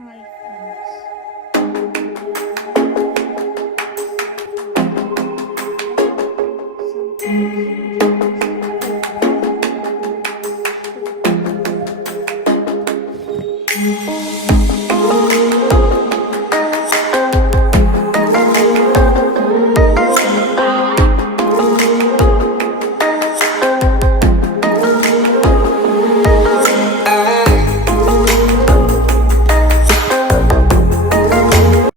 Hi friends. Welcome back to my channel. I have some things